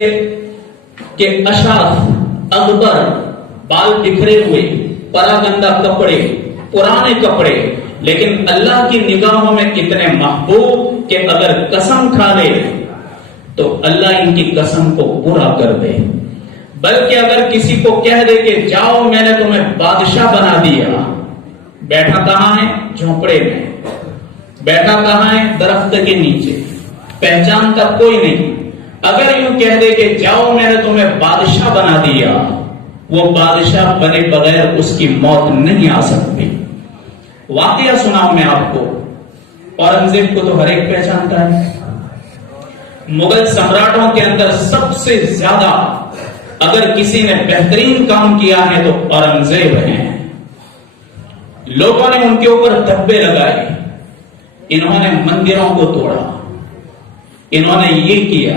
کہ اشراف اکبر بال بکھرے ہوئے پراگندہ کپڑے پرانے کپڑے لیکن اللہ کی نگاہوں میں اتنے محبوب کہ اگر قسم کھا لے تو اللہ ان کی قسم کو پورا کر دے، بلکہ اگر کسی کو کہہ دے کہ جاؤ میں نے تمہیں بادشاہ بنا دیا، بیٹھا کہاں ہے؟ جھونپڑے میں بیٹھا کہاں ہے؟ درخت کے نیچے، پہچان کا کوئی نہیں، اگر یوں کہہ دے کہ جاؤ میں نے تمہیں بادشاہ بنا دیا، وہ بادشاہ بنے بغیر اس کی موت نہیں آ سکتی۔ واقعہ سناؤں میں آپ کو، اورنگزیب کو تو ہر ایک پہچانتا ہے، مغل سمراٹوں کے اندر سب سے زیادہ اگر کسی نے بہترین کام کیا ہے تو اورنگزیب ہیں۔ لوگوں نے ان کے اوپر دھبے لگائے، انہوں نے مندروں کو توڑا، انہوں نے یہ کیا،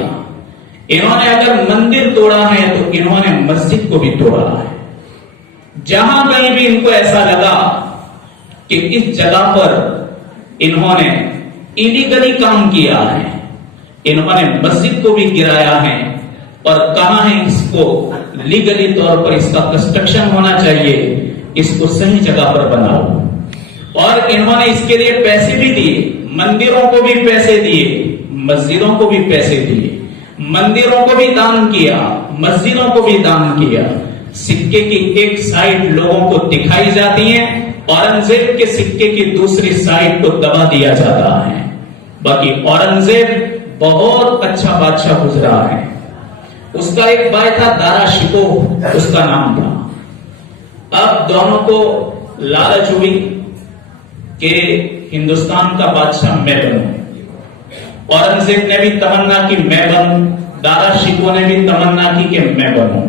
انہوں نے اگر مندر توڑا ہے تو انہوں نے مسجد کو بھی توڑا ہے۔ جہاں کہیں بھی ان کو ایسا لگا کہ اس جگہ پر انہوں نے ایلیگلی کام کیا ہے، انہوں نے مسجد کو بھی گرایا ہے اور کہاں ہے اس کو لیگلی طور پر اس کا کنسٹرکشن ہونا چاہیے، اس کو صحیح جگہ پر بناؤ، اور انہوں نے اس کے لیے پیسے بھی دیے، مندروں کو بھی پیسے دیے، مسجدوں کو بھی پیسے دیے، مندروں کو بھی دان کیا، مسجدوں کو بھی دان کیا۔ سکے کی ایک سائڈ لوگوں کو دکھائی جاتی ہے، اورنگزیب کے سکے کی دوسری سائڈ کو دبا دیا جاتا ہے۔ باقی اورنگزیب بہت اچھا بادشاہ گزرا ہے۔ اس کا ایک بھائی تھا دارا شکوہ، اس کا نام تھا۔ اب دونوں کو لالچ ہوئی کہ ہندوستان کا بادشاہ میں بنوں۔ اورنگزیب نے بھی تمنا کی میں بنوں، دارا شکوہ نے بھی تمنا کی کہ میں بنوں۔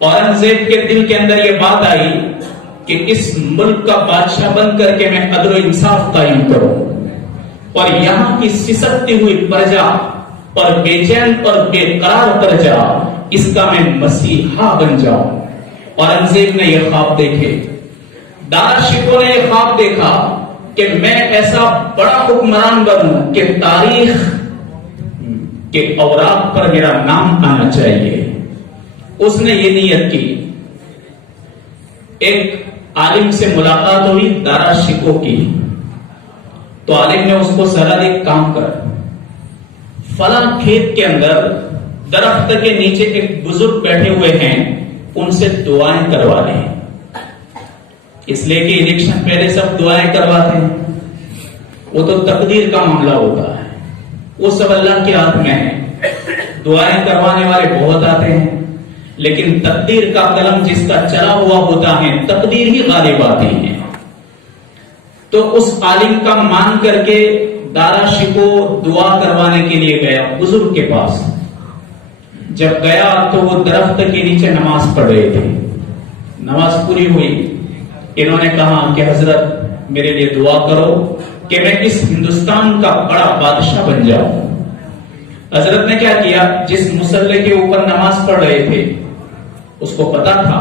اورنگزیب کے دل کے اندر یہ بات آئی کہ اس ملک کا بادشاہ بن کر کے میں عدل و انصاف قائم کروں اور یہاں کی سسکتی ہوئی پرجا اور بے چین اور بے قرار پرجا، اس کا میں مسیحا بن جاؤں۔ اورنگزیب نے یہ خواب دیکھے، دارا شکوہ نے یہ خواب دیکھا کہ میں ایسا بڑا حکمران بنوں کہ تاریخ کے اوراق پر میرا نام آنا چاہیے۔ اس نے یہ نیت کی۔ ایک عالم سے ملاقات ہوئی دارا شکوہ کی، تو عالم نے اس کو صلاح دی کام کر، فلاں کھیت کے اندر درخت کے نیچے ایک بزرگ بیٹھے ہوئے ہیں، ان سے دعائیں کروا لیں، اس لیے کہ الیکشن پہلے سب دعائیں کرواتے ہیں، وہ تو تقدیر کا معاملہ ہوتا ہے، وہ سب اللہ کے ہاتھ میں ہے۔ دعائیں کروانے والے بہت آتے ہیں لیکن تقدیر کا قلم جس کا چلا ہوا ہوتا ہے تقدیر ہی غالب آتی ہے۔ تو اس عالم کا مان کر کے دارا شکوہ دعا کروانے کے لیے گیا بزرگ کے پاس۔ جب گیا تو وہ درخت کے نیچے نماز پڑھ رہے تھے، نماز پوری ہوئی، انہوں نے کہا کہ حضرت میرے لیے دعا کرو کہ میں اس ہندوستان کا بڑا بادشاہ بن جاؤں۔ حضرت نے کیا کیا، جس مصلی کے اوپر نماز پڑھ رہے تھے اس کو پتا تھا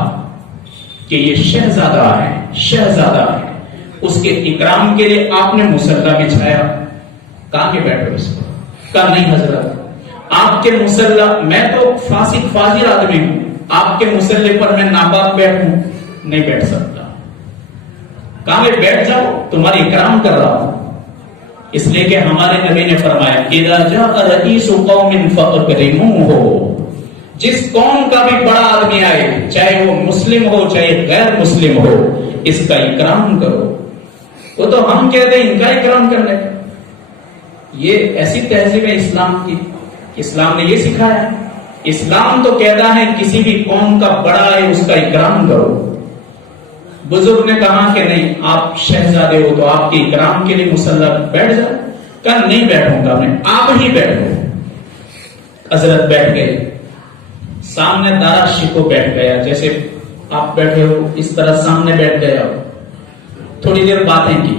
کہ یہ شہزادہ ہے، شہزادہ ہے، اس کے اکرام کے لیے آپ نے مصلی بچھایا، کہاں کے بیٹھو اس کو؟ کہا نہیں حضرت، آپ کے مصلی، میں تو فاسق فاجر آدمی ہوں، آپ کے مصلی پر میں ناپاک بیٹھوں؟ نہیں بیٹھ سکتا۔ کہاں میں بیٹھ جاؤ، تمہاری اکرام کر رہا ہوں، اس لیے کہ ہمارے نبی نے فرمایا اذا جاء رئیس قوم فاکرموہ، جس قوم کا بھی بڑا آدمی آئے، چاہے وہ مسلم ہو چاہے غیر مسلم ہو، اس کا اکرام کرو۔ وہ تو ہم کہتے ہیں ان کا اکرام کرنے کا، یہ ایسی تہذیب ہے اسلام کی، اسلام نے یہ سکھایا ہے۔ اسلام تو کہتا ہے کسی بھی قوم کا بڑا ہے اس کا اکرام کرو۔ بزرگ نے کہا کہ نہیں، آپ شہزادے ہو تو آپ کے اکرام کے لیے مصلی بیٹھ جاؤ۔ کہا نہیں بیٹھوں گا میں، آپ ہی بیٹھو۔ حضرت بیٹھ گئے، سامنے دارا شکوہ بیٹھ گیا، جیسے آپ بیٹھے ہو اس طرح سامنے بیٹھ گیا۔ تھوڑی دیر باتیں کی،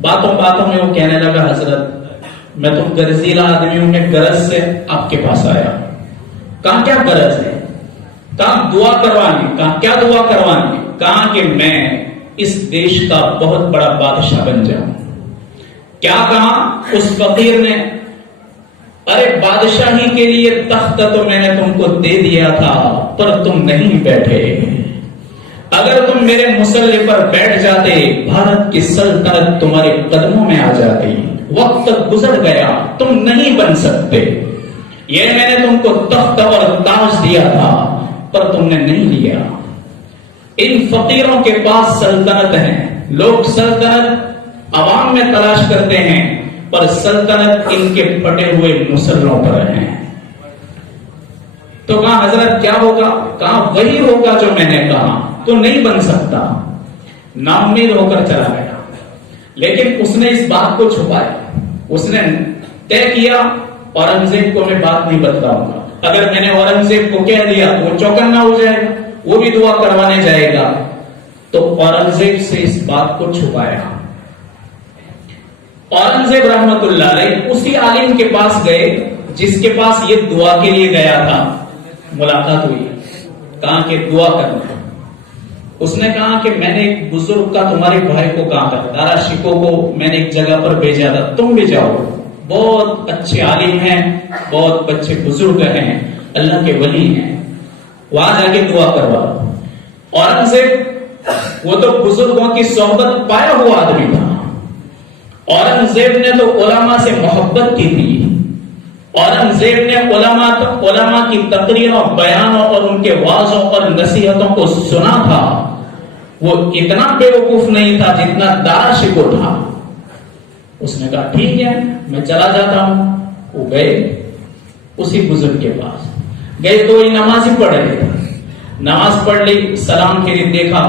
باتوں باتوں میں وہ کہنے لگا حضرت میں تو غرضیلا آدمی ہوں، میں غرض سے آپ کے پاس آیا۔ کہا کیا غرض ہے؟ کہا دعا کروانی۔ کہا کیا دعا کروانی؟ کہا کہ میں اس دیش کا بہت بڑا بادشاہ بن جاؤں۔ کیا کہا اس فقیر نے؟ ارے بادشاہی کے لیے تخت تو میں نے تم کو دے دیا تھا پر تم نہیں بیٹھے. اگر تم میرے مصلی پر بیٹھ جاتے بھارت کی سلطنت تمہارے قدموں میں آ جاتی. وقت گزر گیا, تم نہیں بن سکتے. یہ میں نے تم کو تخت اور تاج دیا تھا پر تم نے نہیں لیا. ان فقیروں کے پاس سلطنت ہے. لوگ سلطنت عوام میں تلاش کرتے ہیں پر سلطنت ان کے پٹے ہوئے مسلوں پر ہیں. تو کہا حضرت کیا ہوگا؟ کہا وہی ہوگا جو میں نے کہا, تو نہیں بن سکتا. ناامید ہو کر چلا گیا. لیکن اس نے اس بات کو چھپایا. اس نے طے کیا اورنگزیب کو میں بات نہیں بتلاؤں گا. اگر میں نے اورنگزیب کو کہہ دیا تو وہ چوکنا ہو جائے گا, وہ بھی دعا کروانے جائے گا. تو اورنگزیب سے اس بات کو چھپایا. اورنگزیب رحمت اللہ علیہ اسی عالم کے پاس گئے جس کے پاس یہ دعا کے لیے گیا تھا. ملاقات ہوئی, کہا کہ دعا کرنا. اس نے کہا کہ میں نے ایک بزرگ کا تمہارے بھائی کو کہا تھا, دارا شکو کو میں نے ایک جگہ پر بھیجا تھا, تم بھی جاؤ. بہت اچھے عالم ہیں, بہت اچھے بزرگ ہیں, اللہ کے ولی ہیں, وہاں جا کے دعا کروا. اورنگزیب وہ تو بزرگوں کی صحبت پایا ہوا آدمی تھا. اورنگزیب نے تو علماء سے محبت کی تھی. اورنگزیب نے علماء کی تقریروں, بیانوں اور ان کے وعظوں اور نصیحتوں کو سنا تھا. وہ اتنا بے وقوف نہیں تھا جتنا دارا شکو تھا. اس نے کہا ٹھیک ہے میں چلا جاتا ہوں. وہ گئے اسی بزرگ کے پاس. گئے تو یہ نماز ہی پڑھ رہے. نماز پڑھ لی, سلام کے لیے دیکھا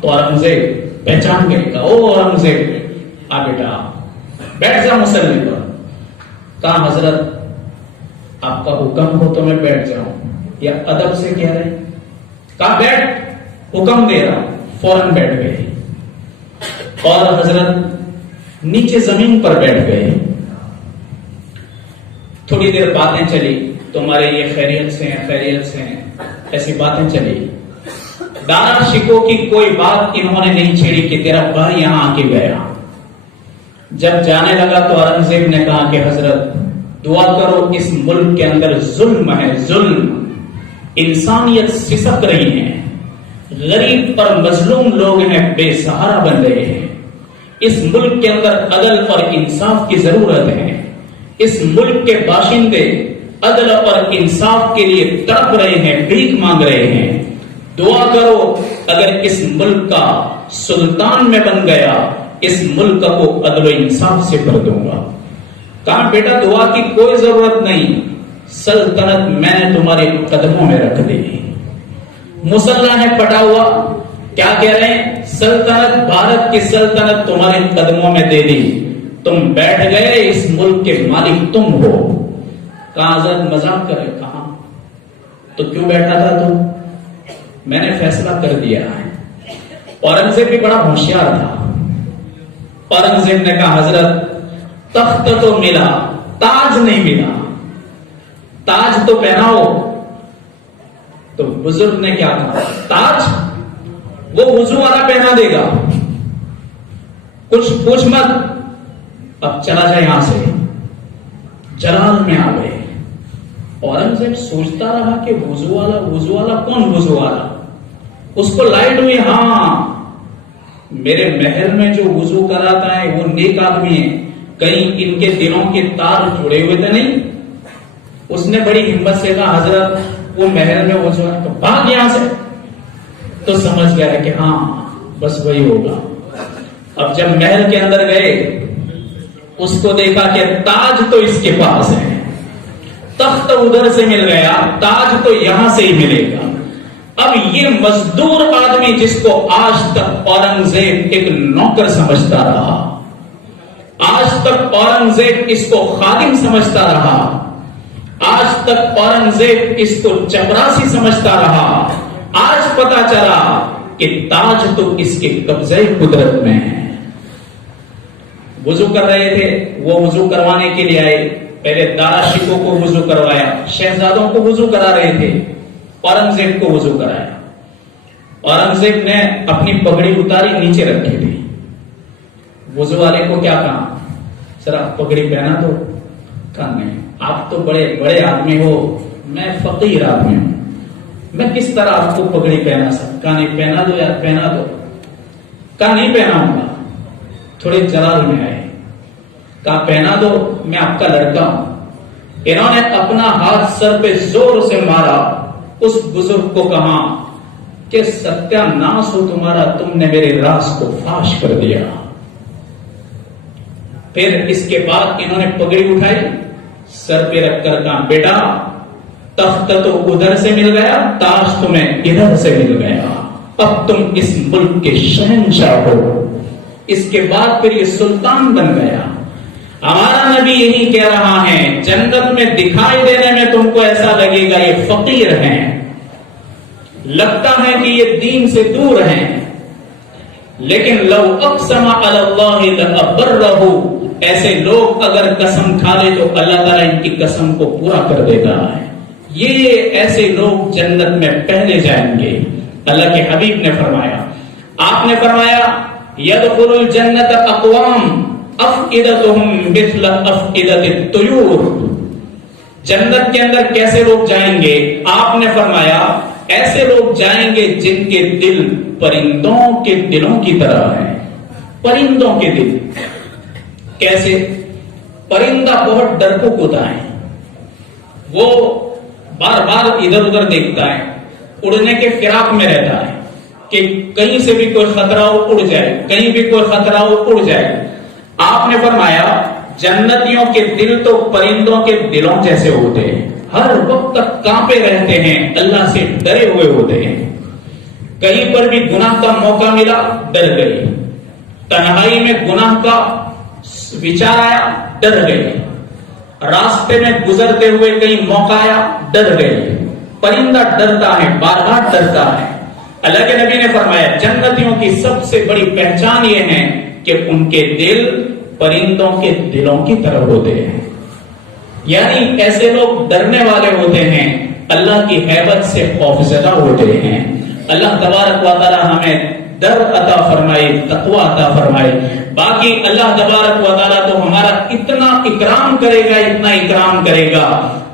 تو اورنگزیب پہچان گئے. کہا او اورنگزیب آ بیٹا بیٹھ جا مصلی پر. کہا حضرت آپ کا حکم ہو تو میں بیٹھ جاؤں یا ادب سے کہہ رہے؟ کہا بیٹھ, حکم دے رہا. فوراً بیٹھ گئے اور حضرت نیچے زمین پر بیٹھ گئے. تھوڑی دیر باتیں چلی, تمہارے یہ خیریت سے ہیں, خیریت سے ہیں, ایسی باتیں چلی. دارا شکو کی کوئی بات انہوں نے نہیں چھیڑی کہ تیرا بھائی یہاں آ کے گیا. جب جانے لگا تو اورنگزیب نے کہا کہ حضرت دعا کرو, اس ملک کے اندر ظلم ہے, ظلم. انسانیت سسک رہی ہے, غریب پر مظلوم لوگ ہیں بے سہارا بن رہے ہیں. اس ملک کے اندر عدل اور انصاف کی ضرورت ہے. اس ملک کے باشندے عدل اور انصاف کے لیے تڑپ رہے ہیں, بھیک مانگ رہے ہیں. دعا کرو, اگر اس ملک کا سلطان میں بن گیا اس ملک کو عدل و انصاف سے بھر دوں گا. کہا بیٹا دعا کی کوئی ضرورت نہیں, سلطنت میں نے تمہارے قدموں میں رکھ دی. مسلح ہے پٹا ہوا, کیا کہہ رہے ہیں؟ سلطنت, بھارت کی سلطنت تمہارے قدموں میں دے دی, تم بیٹھ گئے, اس ملک کے مالک تم ہو. کہا حضرت مذاق کرے؟ کہاں تو کیوں بیٹھا تھا تم؟ میں نے فیصلہ کر دیا ہے. اورنگزیب بھی بڑا ہوشیار تھا. اورنگزیب نے کہا حضرت تخت تو ملا, تاج نہیں ملا. تاج تو پہناؤ. تو بزرگ نے کیا کہا, تاج وہ وضو والا پہنا دے گا, کچھ پوچھ مت, اب چلا جائے یہاں سے. جلال میں آ گئے. اورنگزیب سوچتا رہا کہ وضو والا کون وضو والا؟ اس کو لائٹ ہوئی, ہاں میرے محل میں جو وضو کراتا ہے وہ نیک آدمی ہے, کہیں ان کے دلوں کے تار جڑے ہوئے تھے نہیں. اس نے بڑی ہمت سے کہا حضرت وہ محل میں وضو, تو بھاگ یہاں سے. تو سمجھ گیا کہ ہاں بس وہی ہوگا. اب جب محل کے اندر گئے اس کو دیکھا کہ تاج تو اس کے پاس ہے, تخت ادھر سے مل گیا, تاج تو یہاں سے ہی ملے گا. اب یہ مزدور آدمی جس کو آج تک اورنگزیب ایک نوکر سمجھتا رہا, آج تک اورنگزیب اس کو خادم سمجھتا رہا, آج تک اورنگزیب اس کو چپراسی سمجھتا رہا, آج پتا چلا کہ تاج تو اس کے قبضے قدرت میں ہے. وضو کر رہے تھے, وہ وضو کروانے کے لیے آئے. پہلے دارا شکو کو وضو کروایا, شہزادوں کو وضو کرا رہے تھے, اورنگزیب کو وضو کرایا. اورنگزیب نے اپنی پگڑی اتاری, نیچے رکھی تھی. وضو والے کو کیا کہا, ذرا پگڑی پہنا دو. کہا نہیں, آپ تو بڑے بڑے آدمی ہو, میں فقیر آدمی ہوں, میں کس طرح آپ کو پگڑی پہنا سکتا. کہا نہیں پہنا دو یار, پہنا دو. کہا نہیں پہناؤں گا. تھوڑے جلال میں آئے, کہا پہنا دو, میں آپ کا لڑکا ہوں. انہوں نے اپنا ہاتھ سر پہ زور سے مارا. اس بزرگ کو کہا کہ ستیہ ناس ہو تمہارا, تم نے میرے راز کو فاش کر دیا. پھر اس کے بعد انہوں نے پگڑی اٹھائی, سر پہ رکھ کر کہا بیٹا تخت تو ادھر سے مل گیا, تاج تمہیں ادھر سے مل گیا, اب تم اس ملک کے شہنشاہ ہو. اس کے بعد پھر یہ سلطان بن گیا. ہمارا نبی یہی کہہ رہا ہے, جنت میں دکھائی دینے میں تم کو ایسا لگے گا یہ فقیر ہیں, لگتا ہے کہ یہ دین سے دور ہیں, لیکن لو اقسم علی اللہ لابرہ, ایسے لوگ اگر قسم کھا لے تو اللہ تعالیٰ ان کی قسم کو پورا کر دیتا ہے. یہ ایسے لوگ جنت میں پہلے جائیں گے. اللہ کے حبیب نے فرمایا, آپ نے فرمایا یدخل الجنت اقوام افئدتهم مثل افئدت الطیور. جنت کے اندر کیسے لوگ جائیں گے؟ آپ نے فرمایا ایسے لوگ جائیں گے جن کے دل پرندوں کے دلوں کی طرح ہیں. پرندوں کے دل کیسے؟ پرندہ بہت ڈرپوک ہوتا ہے, وہ بار بار ادھر ادھر دیکھتا ہے, اڑنے کے فراق میں رہتا ہے کہ کہیں سے بھی کوئی خطرہ ہو اڑ جائے, کہیں بھی کوئی خطرہ ہو اڑ جائے. آپ نے فرمایا جنتیوں کے دل تو پرندوں کے دلوں جیسے ہوتے ہیں, ہر وقت تک کانپے رہتے ہیں, اللہ سے ڈرے ہوئے ہوتے ہیں. کہیں پر بھی گناہ کا موقع ملا ڈر گئی, تنہائی میں گناہ کا وچار آیا ڈر گئی, راستے میں گزرتے ہوئے کہیں موقع آیا ڈر گئی. پرندہ ڈرتا ہے, بار بار ڈرتا ہے. اللہ کے نبی نے فرمایا جنتیوں کی سب سے بڑی پہچان یہ ہے کہ ان کے دل پرندوں کے دلوں کی طرح ہوتے ہیں. یعنی ایسے لوگ ڈرنے والے ہوتے ہیں, اللہ کی ہیبت سے خوفزدہ ہوتے ہیں. اللہ تبارک و تعالی ہمیں ڈر عطا فرمائے, تقوی عطا فرمائے. باقی اللہ تبارک و تعالی تو ہمارا اتنا اکرام کرے گا, اتنا اکرام کرے گا.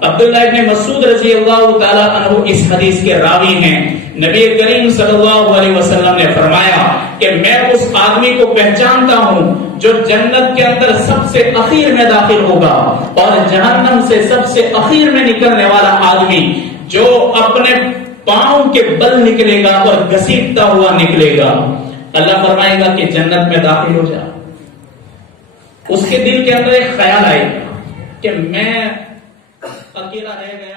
عبداللہ ابن مسعود رضی اللہ تعالی عنہ اس حدیث کے راوی ہیں. نبی کریم صلی اللہ علیہ وسلم نے فرمایا کہ میں اس آدمی کو پہچانتا ہوں جو جنت کے اندر سب سے اخیر میں داخل ہوگا, اور جہنم سے سب سے اخیر میں نکلنے والا آدمی جو اپنے پاؤں کے بل نکلے گا اور گھسیٹتا ہوا نکلے گا. اللہ فرمائے گا کہ جنت میں داخل ہو جا. اس کے دل کے اندر ایک خیال آئے گا کہ میں اکیلا رہ گیا.